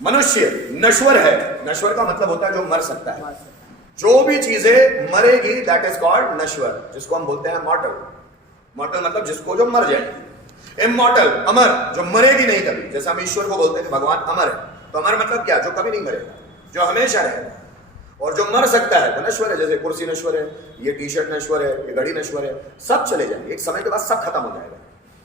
मनुष्य नश्वर है। नश्वर का मतलब होता है जो मर सकता है। जो भी चीजें मरेगी दैट इज कॉल्ड नश्वर, जिसको हम बोलते हैं मॉर्टल। मॉर्टल मतलब जिसको जो मर जाएगी। इमॉर्टल अमर, जो मरेगी नहीं कभी। जैसे हम ईश्वर को बोलते हैं भगवान अमर है, तो अमर मतलब क्या? जो कभी नहीं मरेगा, जो हमेशा रहेगा। और जो मर सकता है वो नश्वर है। जैसे कुर्सी नश्वर है, ये टी शर्ट नश्वर है, ये घड़ी नश्वर है, सब चले जाएंगे एक समय के बाद, सब खत्म हो जाएगा,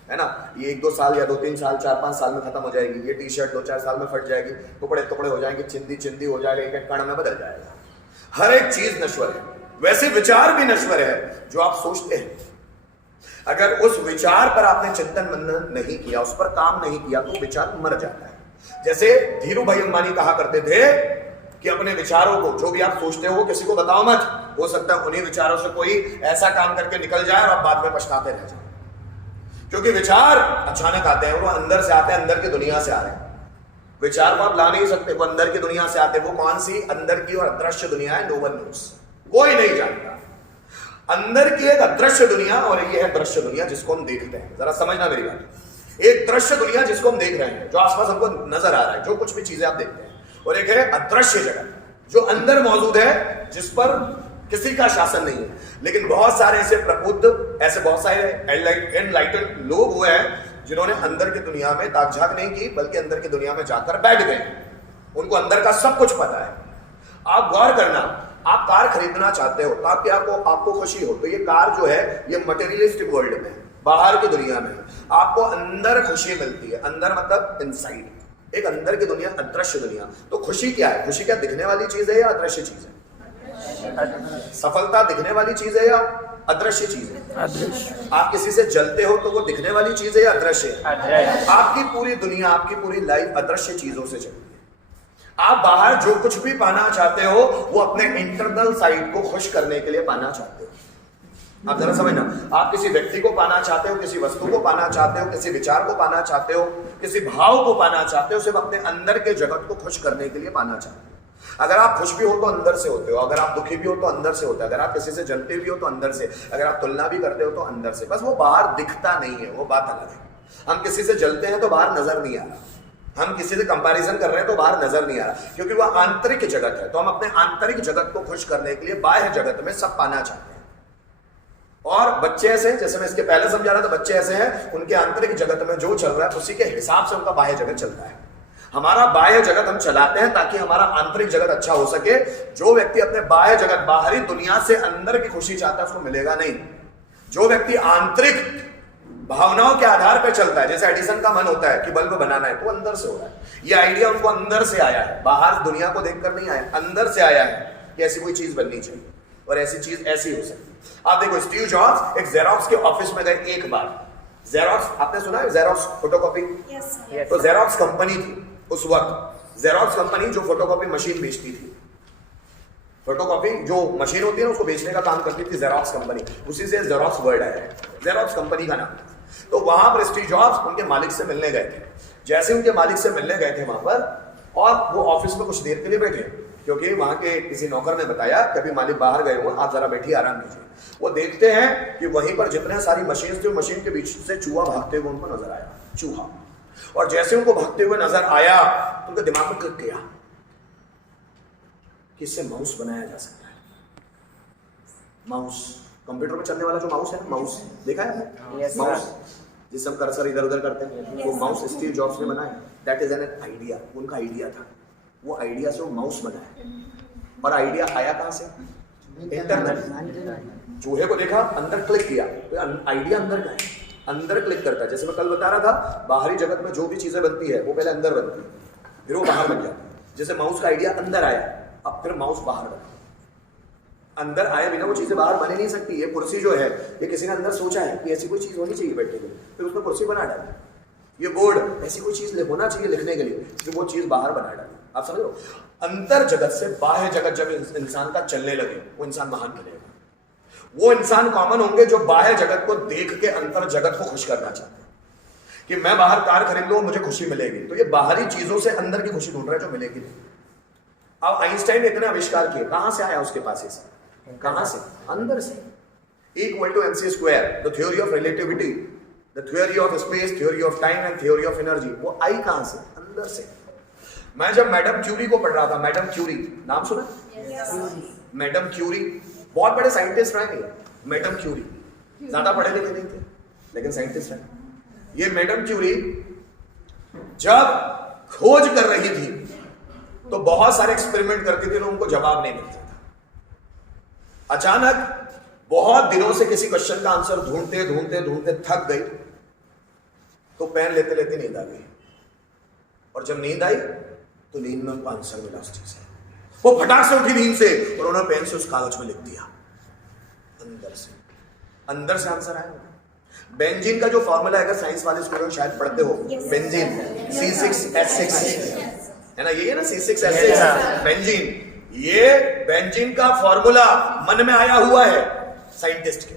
है ना। ये 1-2 साल या 2-3 साल 4-5 साल में खत्म हो जाएगी। ये टी शर्ट 2-4 साल में फट जाएगी, टुकड़े टुकड़े हो जाएंगे, चिंदी चिंदी हो जाएगा, एक एक कण में बदल जाएगा। हर एक चीज नश्वर है। वैसे विचार भी नश्वर है। जो आप सोचते हैं, अगर उस विचार पर आपने चिंतन मनन नहीं किया, उस पर काम नहीं किया, तो विचार मर जाता है। जैसे धीरू भाई अंबानी कहा करते थे कि अपने विचारों को, जो भी आप सोचते हो, किसी को बताओ मत। हो सकता है उन्हीं विचारों से कोई ऐसा काम करके निकल जाए और आप बाद में पछताते रह जाए। क्योंकि विचार अचानक आते हैं, वो अंदर से आते हैं, अंदर की दुनिया से आ रहे हैं। विचार को आप ला नहीं सकते, वो अंदर की दुनिया से आते हैं। वो कौन सी अंदर की और अदृश्य दुनिया है? नो वन नोस, कोई नहीं जानता। अंदर की एक अदृश्य दुनिया और ये है दृश्य दुनिया जिसको हम देखते हैं। जरा समझना मेरी बात। एक दृश्य दुनिया जिसको हम देख रहे हैं, जो आसपास हमको नजर आ रहा है, जो कुछ भी चीजें आप देखते हैं, और एक है अदृश्य जगत जो अंदर मौजूद है, जिस पर किसी का शासन नहीं है। लेकिन बहुत सारे ऐसे प्रबुद्ध, ऐसे बहुत सारे एनलाइटेंड लोग हुए हैं जिन्होंने अंदर की दुनिया में ताक झाक नहीं की, बल्कि अंदर की दुनिया में जाकर बैठ गए। उनको अंदर का सब कुछ पता है। आप गौर करना, आप कार खरीदना चाहते हो ताकि आपको खुशी हो, तो ये कार जो है ये मटेरियलिस्टिक वर्ल्ड में, बाहर की दुनिया में आपको अंदर खुशी मिलती है। अंदर मतलब इनसाइड, एक अंदर की दुनिया, अदृश्य दुनिया। तो खुशी क्या है? खुशी क्या दिखने वाली चीज है या अदृश्य चीज है? सफलता दिखने वाली चीज है या अदृश्य चीज है? अदृश्य। आप किसी से जलते हो तो वो दिखने वाली चीज है या अदृश्य है? आपकी पूरी दुनिया, आपकी पूरी लाइफ अदृश्य चीजों से चलती है। आप बाहर जो कुछ भी पाना चाहते हो, वो अपने इंटरनल साइड को खुश करने के लिए पाना चाहते हो। आप जरा समझना, आप किसी व्यक्ति को पाना चाहते हो, किसी वस्तु को पाना चाहते हो, किसी विचार को पाना चाहते हो, किसी भाव को पाना चाहते हो, सिर्फ अपने अंदर के जगत को खुश करने के लिए पाना चाहते हो। अगर आप खुश भी हो तो अंदर से होते हो, अगर आप दुखी भी हो तो अंदर से होता है, अगर आप किसी से जलते भी हो तो अंदर से, अगर आप तुलना भी करते हो तो अंदर से। बस वो बाहर दिखता नहीं है, वो बात अलग है। हम किसी से जलते हैं तो बाहर नजर नहीं आ रहा, हम किसी से कंपैरिजन कर रहे हैं तो बाहर नजर नहीं आ रहा, क्योंकि वह आंतरिक जगत है। तो हम अपने आंतरिक जगत को खुश करने के लिए बाह्य जगत में सब पाना चाहते हैं। और बच्चे ऐसे, जैसे मैं इसके पहले समझा रहा था, बच्चे ऐसे हैं, उनके आंतरिक जगत में जो चल रहा है उसी के हिसाब से उनका बाह्य जगत चलता है। हमारा बाह्य जगत हम चलाते हैं ताकि हमारा आंतरिक जगत अच्छा हो सके। जो व्यक्ति अपने बाह्य जगत, बाहरी दुनिया से अंदर की खुशी चाहता है, उसको मिलेगा नहीं। जो व्यक्ति आंतरिक भावनाओं के आधार पर चलता है, जैसे एडिसन का मन होता है कि बल्ब बनाना है, तो अंदर से हो रहा है। ये आइडिया उनको अंदर से आया है, बाहर दुनिया को देखकर नहीं आया, अंदर से आया है कि ऐसी कोई चीज बननी चाहिए और ऐसी चीज ऐसी हो सकती। आप देखो, स्टीव जॉब्स एक जेरॉक्स के ऑफिस में गए एक बार। जेरॉक्स आपने सुना है? Xerox photocopy. तो जेरॉक्स कंपनी थी उस वक्त। जेरॉक्स कंपनी जो फोटोकॉपी मशीन बेचती थी, फोटोकॉपी जो मशीन होती है ना, उसको बेचने का काम करती थी जेरॉक्स कंपनी। उसी से जेरॉक्स वर्ड है, जेरॉक्स कंपनी का नाम। तो वहां पर स्टीव जॉब्स उनके मालिक से मिलने गए थे। जैसे उनके मालिक से मिलने गए थे वहां पर, और वो ऑफिस में कुछ देर के लिए बैठे, क्योंकि वहां के किसी नौकर ने बताया कि अभी मालिक बाहर गए हो, आप जरा बैठिए, आराम कीजिए। वो देखते हैं कि वहीं पर जितने सारी मशीन थी, मशीन के बीच से चूहा भागते हुए उनको नजर आया, चूहा। और जैसे उनको भागते हुए नजर आया तो उनके दिमाग में क्लिक किया कि इससे माउस बनाया जा सकता है। माउस, कंप्यूटर में चलने वाला जो माउस है, माउस देखा है आपने? माउस जिससे हम कर्सर इधर उधर करते हैं, वो माउस स्टीव जॉब्स ने बनाया। दैट इज एन आइडिया, उनका आइडिया था। वो आइडिया से वो माउस बनाया। और आइडिया आया कहां से? इंटरनल। चूहे को देखा, अंदर क्लिक किया, तो आइडिया अंदर का है, अंदर क्लिक करता है। जैसे मैं कल बता रहा था, बाहरी जगत में जो भी चीजें बनती है वो पहले अंदर बनती है, फिर वो बाहर बन जाती है। जैसे माउस का आइडिया अंदर आया, अब फिर माउस बाहर बना। अंदर आए बिना वो चीजें बाहर बन ही नहीं सकती। ये कुर्सी जो है, ये किसी ने अंदर सोचा है कि ऐसी कोई चीज होनी चाहिए बैठने के लिए, फिर उसमें कुर्सी बना डाली। ये बोर्ड, ऐसी कोई चीज होना चाहिए लिखने के लिए, फिर वो चीज बाहर बना डाली। आप समझ लो, अंतर जगत से बाह्य जगत जब इंसान का चलने लगे, वो इंसान महान बनेगा। वो इंसान कॉमन होंगे जो बाह्य जगत को देख के अंतर जगत को खुश करना चाहते हैं कि मैं बाहर कार खरीद लूं, मुझे खुशी मिलेगी। तो ये बाहरी चीजों से अंदर की खुशी ढूंढ रहा है जो मिलेगी नहीं। अब आइंस्टाइन ने इतने आविष्कार किए, कहां से आया उसके पास ये सब? कहां से? अंदर से। Equal to mc square, the theory of relativity, the theory of space, theory of time and theory of energy, वो आई कहां से? अंदर से। मैं जब मैडम क्यूरी को पढ़ रहा था, मैडम क्यूरी नाम सुना? मैडम क्यूरी बहुत बड़े साइंटिस्ट रहे हैं। मैडम क्यूरी ज्यादा पढ़े लिखे नहीं थे लेकिन साइंटिस्ट रहे। ये मैडम क्यूरी जब खोज कर रही थी तो बहुत सारे एक्सपेरिमेंट करती थी, उनको जवाब नहीं मिलता था। अचानक बहुत दिनों से किसी क्वेश्चन का आंसर ढूंढते ढूंढते ढूंढते थक गई, तो पेन लेते लेते नींद आ गई, और जब नींद आई तो नींद में उनको आंसर मिला उस चीज से। वो फटाक से उठी नींद से और उन्होंने पेन से उस कागज में लिख दिया, अंदर से आंसर आया। बेंजीन का जो फॉर्मूला है, अगर साइंस वाले स्टूडेंट शायद पढ़ते हो, बेंजीन C6H6 है ना, ये है ना C6H6 बेंजीन। ये बेंजीन का फॉर्मूला मन में आया हुआ है साइंटिस्ट के,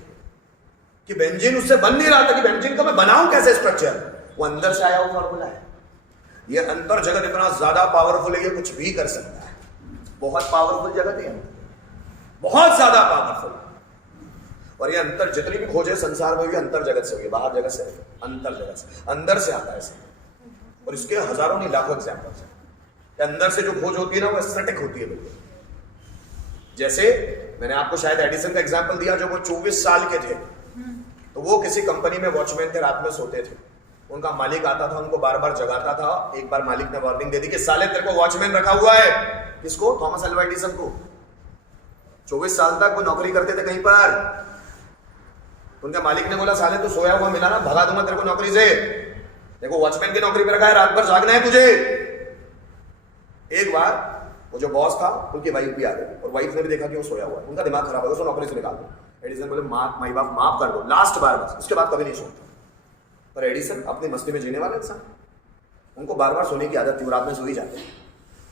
कि बेंजीन उससे बन नहीं रहा था, कि बेंजीन का मैं बनाऊं कैसे स्ट्रक्चर, वो अंदर से आया हुआ फॉर्मूला है। ये अंतर जगत इतना ज्यादा पावरफुल है, ये कुछ भी कर सकता है। बहुत पावरफुल जगत है, बहुत ज्यादा पावरफुल। और ये अंतर जितनी भी खोज है संसार में, भी अंतर जगत से हुई, बाहर जगत से, अंतर जगत से, अंदर से आता है ऐसे। और इसके हजारों नहीं लाखों एग्जाम्पल्स हैं। अंदर से जो खोज होती है ना, वो एस्थेटिक होती है बिल्कुल। जैसे मैंने आपको शायद एडिसन का एग्जाम्पल दिया, जो वो 24 साल के थे, तो वो किसी कंपनी में वॉचमैन थे, रात में सोते थे। उनका मालिक आता था, उनको बार बार जगाता था। एक बार मालिक ने वार्निंग दे दी कि साले तेरे को वॉचमैन रखा हुआ है। किसको? थॉमस अल्वा एडिसन को। 24 साल तक वो नौकरी करते थे कहीं पर। उनके मालिक ने बोला, साले तू सोया हुआ मिला ना, भगा दूंगा तेरे को नौकरी से। देखो वॉचमैन की नौकरी पर रखा है, रात भर जागना है तुझे। एक बार वो जो बॉस था, उनकी वाइफ भी आ गई, और वाइफ ने भी देखा कि वो सोया हुआ है। उनका दिमाग खराब हो गया, उसको नौकरी से निकाल दो। एडिसन बोले, माई बाप माफ कर दो, लास्ट बार बस, उसके बाद कभी नहीं सोता। पर एडिसन अपनी मस्ती में जीने वाले इंसान, उनको बार बार सोने की आदत थी, वो रात में सो ही जाते।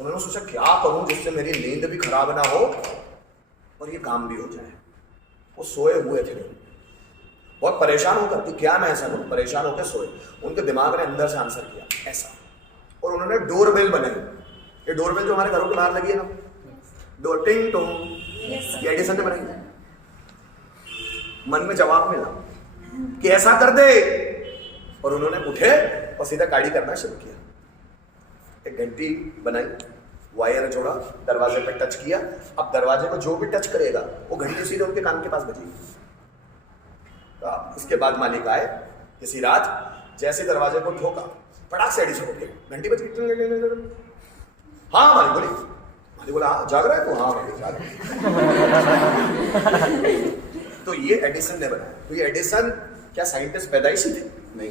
उन्होंने सोचा क्या करूं जिससे मेरी नींद भी खराब ना हो और ये काम भी हो जाए। वो सोए हुए थे, बहुत परेशान होकर कि क्या मैं ऐसा करूं, परेशान होकर सोए। उनके दिमाग ने अंदर से आंसर किया ऐसा, और उन्होंने डोरबेल बनाई। ये डोरबेल जो हमारे घरों के बाहर लगी है ना, डोर टिंग टोंग, ये एडिसन ने बनाई। मन में जवाब मिला कि ऐसा कर दे, और उन्होंने उठे और सीधा गाड़ी करना शुरू किया। एक घंटी बनाई, वायर जोड़ा, दरवाजे पे टच किया। अब दरवाजे को जो भी टच करेगा वो घंटी सीधे उनके कान के पास बजेगी। इसके बाद मालिक आए किसी रात, जैसे दरवाजे को ठोका, फटाक से एडिसन हो गया, घंटी बज गई। हाँ मालिक बोले, मालिक बोला जाग रहा है तू? हाँ मालिक जाग रहा है। तो ये एडिसन ने बनाया। तो ये एडिसन क्या साइंटिस्ट पैदाइशी थे? नहीं,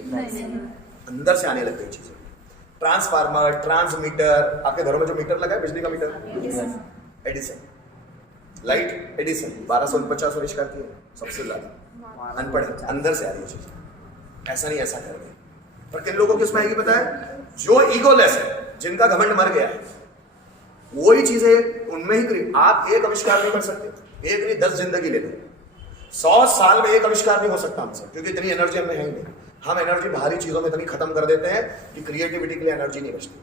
अंदर से आने लग गई चीजें। ट्रांसफार्मर, ट्रांसमीटर, आपके घरों में जो मीटर लगा है, बिजली का मीटर, एडिसन। Light, Edison. 1249 आविष्कार किए, सबसे ज्यादा। अनपढ़, अंदर से आ रही है चीज, ऐसा नहीं ऐसा कर गए। पर किन लोगों की इसमें आएगी पता है? जो ईगोलेस है, जिनका घमंड मर गया है, वही चीजें उनमें ही। आप एक आविष्कार नहीं कर सकते, एक नहीं 10 जिंदगी ले लो, 100 साल में एक आविष्कार नहीं हो सकता हमसे, क्योंकि इतनी एनर्जी हमें है ही नहीं। हम एनर्जी बाहरी चीजों में इतनी खत्म कर देते हैं कि क्रिएटिविटी के लिए एनर्जी नहीं बचती।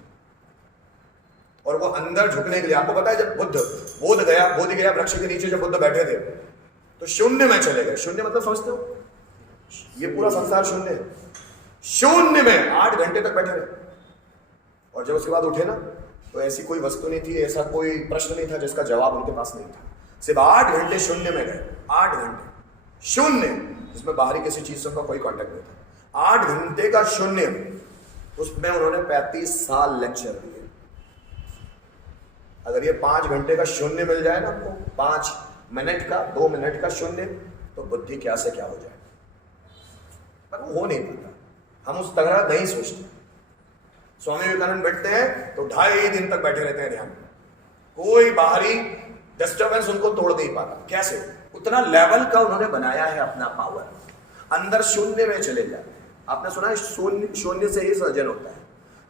और वो अंदर झुकने के लिए, आपको पता है जब बोध गया वृक्ष के नीचे जब बुद्ध बैठे थे, तो शून्य में चले गए। शून्य मतलब समझते हो? ये पूरा संसार शून्य है। शून्य में 8 घंटे तक बैठे रहे, और जब उसके बाद उठे ना, तो ऐसी कोई वस्तु नहीं थी, ऐसा कोई प्रश्न नहीं था जिसका जवाब उनके पास नहीं था। सिर्फ 8 घंटे शून्य में गए, 8 घंटे शून्य, जिसमें बाहरी किसी चीज से उनका कोई कांटेक्ट नहीं था। 8 घंटे का शून्य, उसमें उन्होंने 35 साल लेक्चर दिए। अगर ये 5 घंटे का शून्य मिल जाए ना आपको, 5 मिनट का, 2 मिनट का शून्य, तो बुद्धि क्या से क्या हो जाए। पर वो हो नहीं पाता, हम उस तरह नहीं सोचते। स्वामी विवेकानंद बैठते हैं तो 2.5 दिन तक बैठे रहते हैं ध्यान में, कोई बाहरी डिस्टर्बेंस उनको तोड़ नहीं पाता। कैसे? उतना लेवल का उन्होंने बनाया है अपना पावर, अंदर शून्य में चले जाते हैं। आपने सुना है शून्य से ही सर्जन होता है।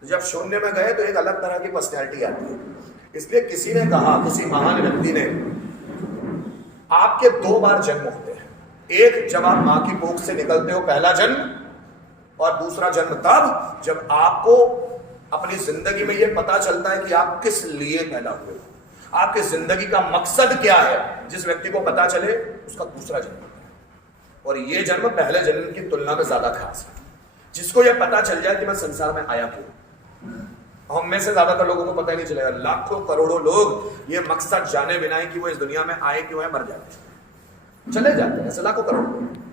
तो जब शून्य में गए तो एक अलग तरह की पर्सनैलिटी आती है। इसलिए किसी ने कहा, किसी महान व्यक्ति ने, आपके 2 बार जन्म होते हैं। एक जब आप मां की कोख से निकलते हो, पहला जन्म, और दूसरा जन्म तब जब आपको अपनी जिंदगी में यह पता चलता है कि आप किस लिए पैदा हुए हो, आपकी जिंदगी का मकसद क्या है। जिस व्यक्ति को पता चले, उसका दूसरा जन्म होता है। और यह जन्म पहले जन्म की तुलना में ज्यादा खास है। जिसको यह पता चल जाए कि मैं संसार में आया क्यों, हम में से ज्यादातर लोगों को पता ही नहीं चलेगा, लाखों करोड़ों लोग ये मकसद जाने बिना है कि वो इस दुनिया में आए क्यों है, मर जाते हैं, चले जाते हैं, ऐसे लाखों करोड़ लोग।